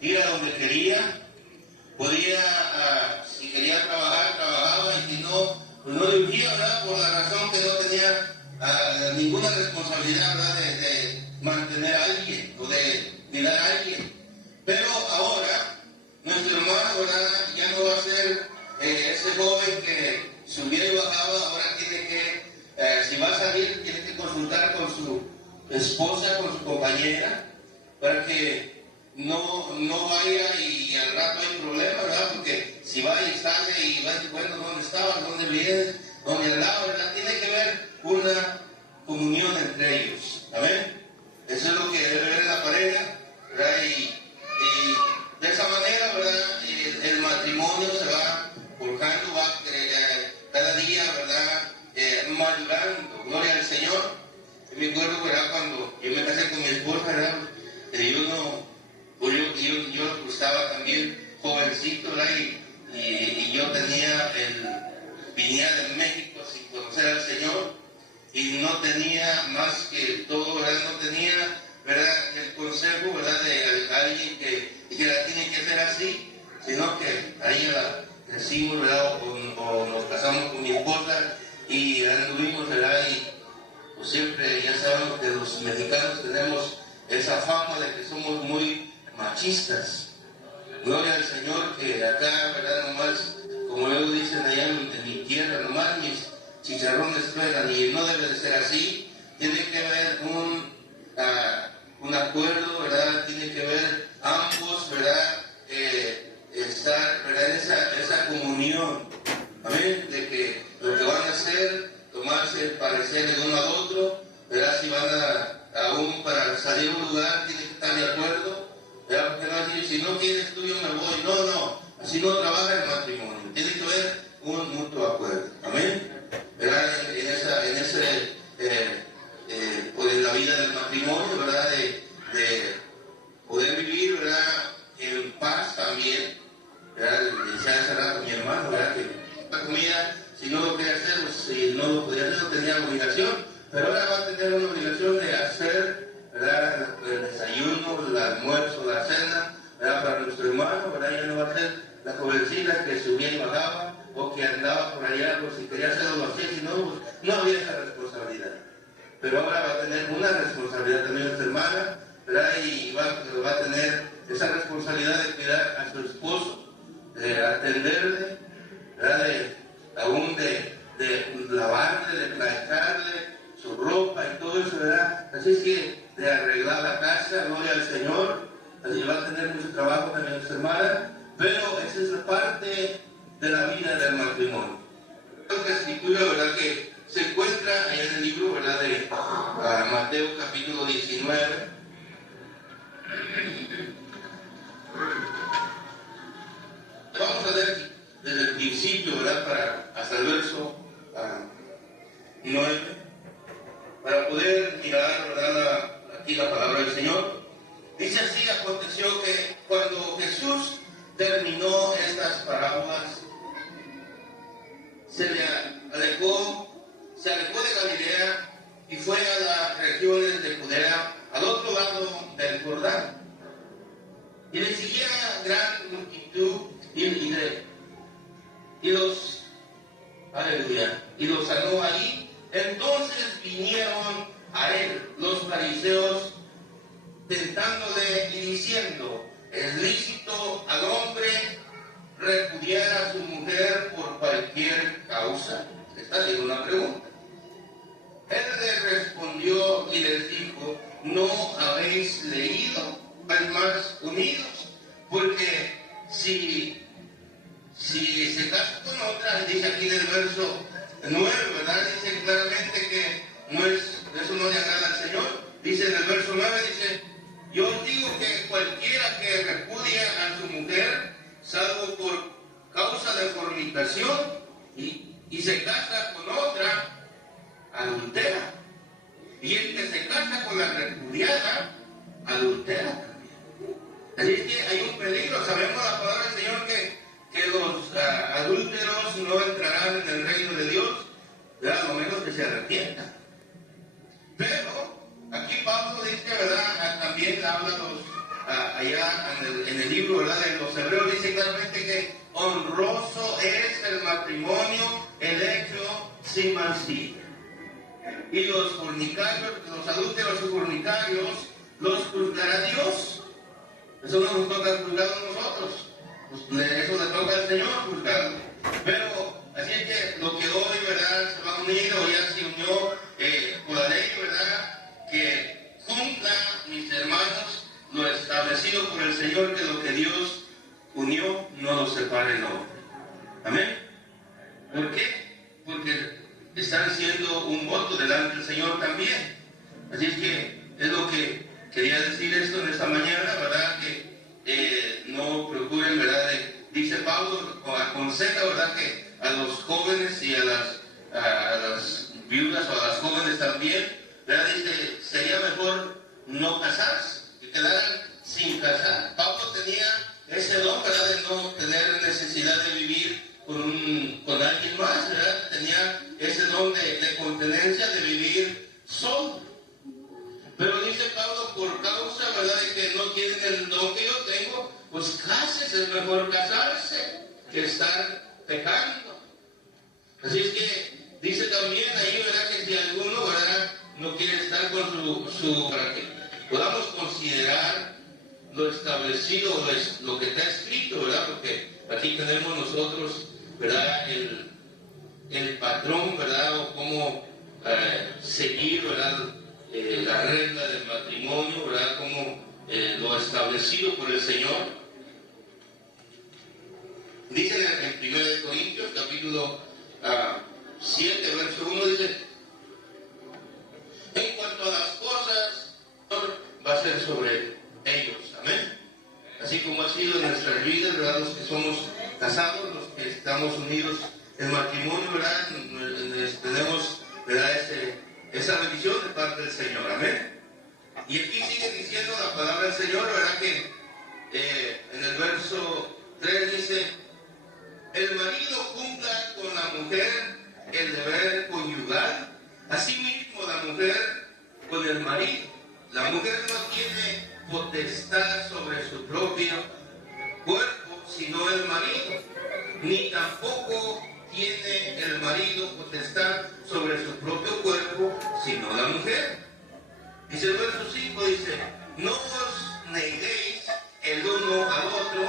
ir a donde quería, podía, si quería trabajar, trabajaba, y si no, pues no le urgía, ¿verdad? Por la razón que no tenía ninguna responsabilidad, ¿verdad? De mantener a alguien o de cuidar a alguien. Pero ahora, nuestro hermano, ¿verdad? Ya no va a ser ese joven que subía y bajaba. Ahora tiene que, si va a salir, tiene que consultar con su esposa, con su compañera, para que no vaya y al rato hay problema, ¿verdad? Porque si va y sale y va a decir, bueno, ¿dónde estabas? ¿Dónde vienes? ¿Dónde andabas? ¿Verdad? Tiene que haber una comunión entre ellos. ¿Amén? Eso es lo que debe haber en la pareja, ¿verdad? Y de esa manera, ¿verdad? El matrimonio se va forjando, va cada día, ¿verdad? Madurando. Gloria al Señor. Yo me acuerdo, ¿verdad? Cuando yo me casé con mi esposa, ¿verdad? Yo estaba también jovencito, ¿verdad? Y yo venía de México sin conocer al Señor, y no tenía más que todo, ¿verdad? No tenía, ¿verdad? El consejo, ¿verdad? De alguien que la tiene que hacer así, sino que ahí la crecimos, ¿verdad? O nos casamos con mi esposa y anduvimos, ¿verdad? Y pues siempre, ya sabemos que los mexicanos tenemos esa fama de que somos muy machistas. Gloria al Señor, que acá, ¿verdad? Nomás, como luego dicen allá en mi tierra, nomás mis chicharrones truenan, y no debe de ser así. Tiene que haber un acuerdo, ¿verdad? Tiene que haber ambos, ¿verdad? Estar, ¿verdad? En esa comunión, amén, de que lo que van a hacer, tomarse el parecer el uno al otro, ¿verdad? Si van aún para salir a un lugar, tienen que estar de acuerdo, ¿verdad? Porque no decir, si no quieres tú, yo me voy. No, así no trabaja el matrimonio. Tiene que haber un mutuo acuerdo, amén, ¿verdad? Pues en la vida del matrimonio, ¿verdad? De poder vivir, ¿verdad? En paz también, ¿verdad? Decía hace rato mi hermano, ¿verdad? Que la comida, si no lo quería hacer, pues, si no lo podía hacer, no tenía obligación, pero ahora va a tener una obligación de hacer, ¿verdad? El desayuno, el almuerzo, la cena, ¿verdad? Para nuestro hermano, ¿verdad? Ya no va a ser la jovencita que subía y bajaba, o que andaba por allá, pues si quería hacerlo lo hacía, si no, pues, no había esa responsabilidad. Pero ahora va a tener una responsabilidad también nuestra hermana, ¿verdad? Y va a tener esa responsabilidad de cuidar a su esposo, de atenderle, ¿verdad? Aún de lavarle, de plancharle su ropa y todo eso, ¿verdad? Así es que de arreglar la casa, gloria al Señor. Así va a tener mucho trabajo también nuestra hermana, pero esa es la parte de la vida del matrimonio. Esta escritura, ¿verdad? Que se encuentra ahí en el libro, ¿verdad? De Mateo capítulo 19. Vamos a ver desde el principio, ¿verdad? Hasta el verso 9, para poder mirar, ¿verdad? Aquí la palabra del Señor. Dice así: aconteció que cuando Jesús terminó estas parábolas, se alejó de Galilea y fue a las regiones de Judea, al otro lado del Jordán. Y le seguía gran multitud y los sanó allí. Entonces vinieron a él los fariseos, tentándole y diciendo: ¿es lícito al hombre repudiar a su mujer por cualquier causa? Está haciendo una pregunta. Él les respondió y les dijo: ¿no habéis leído Almas Unidos? Porque si se casa con otra, dice aquí en el verso 9, ¿verdad? Dice claramente que eso no le agrada al Señor. Dice en el verso 9, dice: yo os digo que cualquiera que repudia a su mujer, salvo por causa de fornicación, y se casa con otra, adultera. Y el que se casa con la repudiada, adultera también. Así es que hay un peligro. Sabemos la palabra del Señor que los adúlteros no entrarán en el reino de Dios, ¿verdad? A lo menos que se arrepientan. Pero aquí Pablo dice, ¿verdad? También habla allá en el libro, ¿verdad?, de los Hebreos, dice claramente que honroso es el matrimonio, el hecho sin mancilla. Y los fornicarios, los adúlteros y fornicarios, los juzgará Dios. Eso no nos toca juzgar a nosotros, pues eso le toca al Señor juzgarlo. Pero así es que lo que hoy, ¿verdad?, se va a unir o ya se unió por la ley, ¿verdad?, que cumpla, mis hermanos, lo establecido por el Señor, que lo que Dios unió no lo separe el hombre. Amén. ¿Por qué? Porque están haciendo un voto delante del Señor también. Así es que es lo que quería decir esto en esta mañana, ¿verdad? Que no procuren, ¿verdad? Dice Pablo, o aconseja, ¿verdad?, que a los jóvenes y a las viudas o a las jóvenes también, ¿verdad? Dice, sería mejor no casarse, que quedaran sin casar. Pablo tenía ese don, ¿verdad?, de no tener necesidad de vivir con alguien más, ¿verdad? Tenía ese don de continencia, de vivir solo. Pero dice Pablo, por causa, ¿verdad?, de que no tienen el don que yo tengo, pues cásense, es mejor casarse que estar pecando. Así es que dice también ahí, ¿verdad?, que si alguno, ¿verdad?, no quiere estar con para que podamos considerar lo establecido, lo que está escrito, ¿verdad? Porque aquí tenemos nosotros, ¿verdad?, el patrón, ¿verdad?, o cómo seguir, ¿verdad?, la regla del matrimonio, ¿verdad?, como lo establecido por el Señor. Dice en 1 Corintios, capítulo 7, verso 1, dice, en cuanto a las cosas, va a ser sobre ellos, amén. Así como ha sido en nuestras vidas, ¿verdad?, los que somos casados, los que estamos unidos en matrimonio, ¿verdad?, tenemos, ¿verdad?, esa bendición de parte del Señor, amén. Y aquí sigue diciendo la palabra del Señor, ¿verdad?, que en el verso 3 dice, el marido cumpla con la mujer el deber conyugal, asimismo la mujer con el marido. La mujer no tiene potestad sobre su propio cuerpo, sino el marido, ni tampoco tiene el marido potestad sobre su propio cuerpo, sino la mujer. Dice el verso 5, dice, no os neguéis el uno al otro,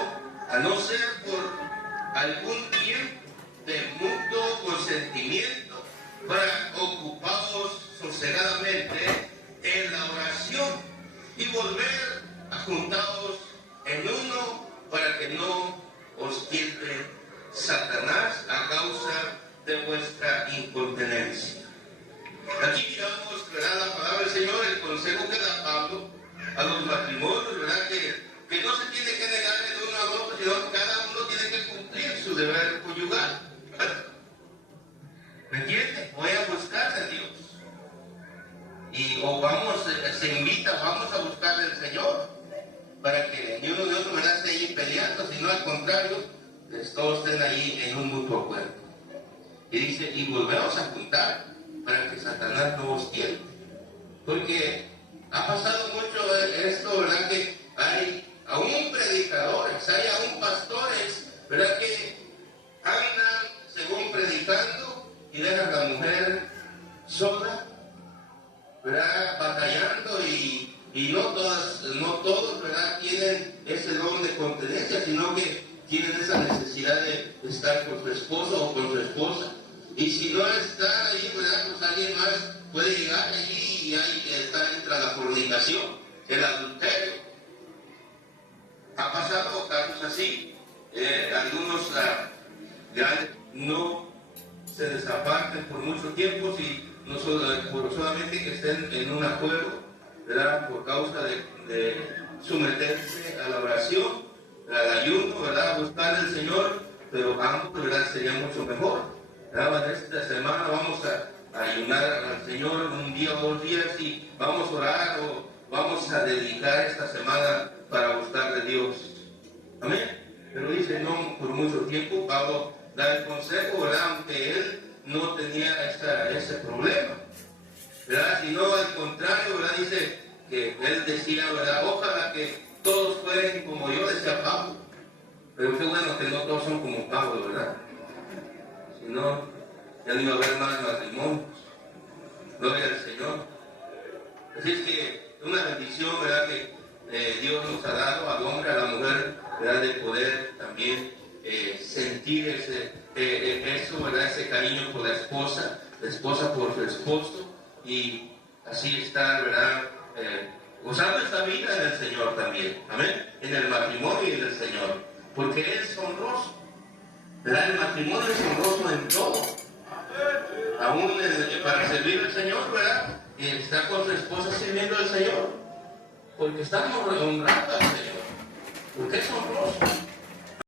a no ser por algún tiempo de mutuo consentimiento, para ocupados sosegadamente en la oración y volver a juntaros en uno, para que no os tiente Satanás a causa de vuestra incontinencia. Aquí miramos, ¿verdad?, la palabra del Señor, el consejo que da Pablo a los matrimonios, ¿verdad?, que no se tiene que negar el uno al otro, sino que cada uno tiene que cumplir su deber conyugal. ¿Me entiende? Voy a buscar a Dios. Se invita, vamos a buscar al Señor, para que ni uno de otro, ¿verdad?, esté ahí peleando, sino al contrario, todos estén ahí en un mutuo acuerdo. Y dice, y volvemos a juntar, para que Satanás no os tiente. Porque ha pasado mucho esto, ¿verdad?, que hay aún predicadores, hay aún pastores, ¿verdad?, que andan según predicando y dejan a la mujer sola, ¿verdad?, batallando, y no todos, ¿verdad?, tienen ese don de continencia, sino que tienen esa necesidad de estar con su esposo o con su esposa. Y si no está ahí, ¿verdad?, pues alguien más puede llegar allí y ahí entra la fornicación, el adulterio. Ha pasado casos así. Algunos ya no se desaparten por mucho tiempo, si no solamente que estén en un acuerdo, ¿verdad?, por causa de someterse a la oración, al ayuno, ¿verdad?, buscar al Señor, pero ambos, ¿verdad?, sería mucho mejor. ¿Verdad? Esta semana vamos a ayunar al Señor un día o 2 días, y vamos a orar o vamos a dedicar esta semana para buscar de Dios. Amén. Pero dice, no por mucho tiempo. Pablo da el consejo, ¿verdad?, aunque él no tenía ese problema, ¿verdad?, sino al contrario, ¿verdad?, dice que él decía, ¿verdad?, ojalá que todos fueren como yo, decía Pablo. Pero qué bueno que no todos son como Pablo, ¿verdad? Si no, ya no iba a haber más matrimonios. Gloria al Señor. Así es que es una bendición, ¿verdad? Que Dios nos ha dado al hombre, a la mujer, ¿verdad? De poder también sentir eso, ¿verdad? Ese cariño por la esposa por su esposo, y así estar, ¿verdad? Gozando esta vida en el Señor también, amén, en el matrimonio y en el Señor, porque es honroso, ¿verdad? El matrimonio es honroso en todo, aún para servir al Señor, ¿verdad? Y estar con su esposa sirviendo al Señor, porque estamos honrando al Señor, porque es honroso.